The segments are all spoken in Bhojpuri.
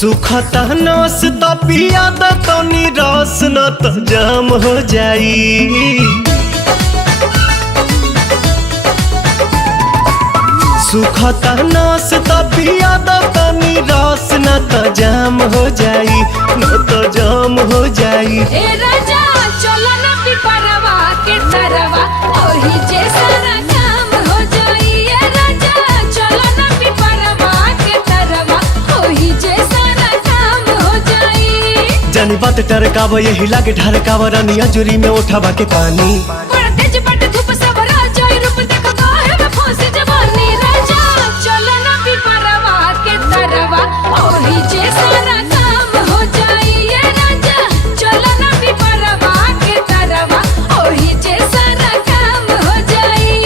सुखता नस त पिया द तनी रस न त जाम हो जाई। सुखता नस त पिया द तनी रस न त जाम हो जाई, न त जाम हो जाई। ए राजा चलो ना पिपरवा के तरवा ओही जे सारा काम हो जाई। ए राजा चलो ना पिपरवा के तरवा ओही जे सारा काम हो जाई। जानी बात टरकाव यही लागे ढरकाव रानी अजूरी में उठावा के पानी। बड़ा तेज बट धूप सब राजा रूप देखो काहे में फंस जवानी। राजा चलो ना पिपरवा के तरवा ओही जे सारा काम हो जाई। ए राजा चलो ना पिपरवा के तरवा ओही जे सारा काम हो जाई।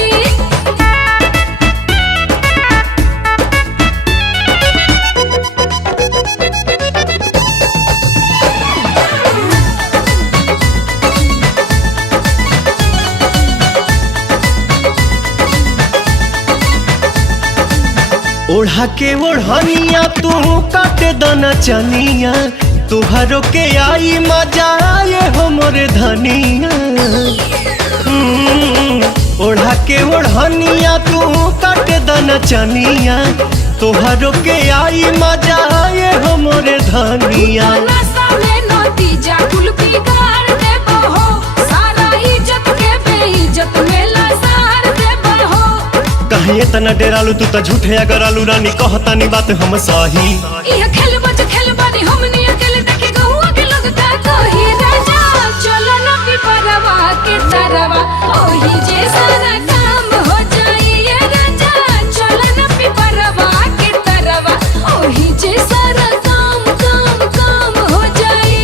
ओढ़ा के ओढ़निया तू काटे दना चनिया, तुहरो के आई मजा आए हो मोरे धनिया। ओढ़ा के ओढ़निया तू काटे दना चनिया, तुहरो के आई मजा आए हो मोरे धनिया। नशा में नतीजा कुल बिगाड़ देबो हो, सारा इज्जत के बेइज्जत में लसार देबो हो। कहीं इतना डेरालू तू तो झूठे अगर आलू रानी कहतानी बात हम सही। इह खेल बानी हमनी अकेले देखे गहुआ के लोग का कही। राजा चलो ना पिपरवा के तरवा ओही जे सारा काम हो जाई। ए राजा चलो ना पिपरवा के तरवा ओही जे सारा काम काम काम हो जाई।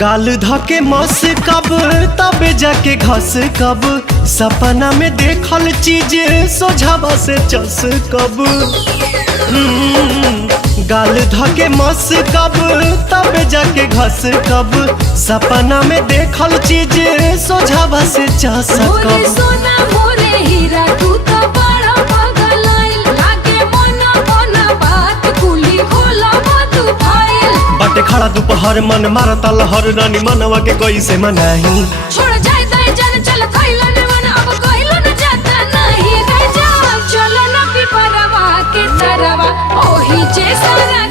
गाल धके मस कब तबे जाके घस कब, सपना में देखल चीज सोझावा से चस कब। गाल धके मस कब तबे जाके घस कब, सपना में देखल चीज सोझावा से चस मोरे कब। सोना मोरे हीरा तू तो बड़ा पागल आइल, लागे मना मना बात कुली खोला मत फाइल। बाटे खड़ा दोपहर मन मारता लहर रानी मनवा के कैसे मनाही। छोड़ जाए दाई जान चल खइला ने मन अब कइलो न जाता नहीं। राजा चलो ना पिपरवा के तरवा ओही जे सारा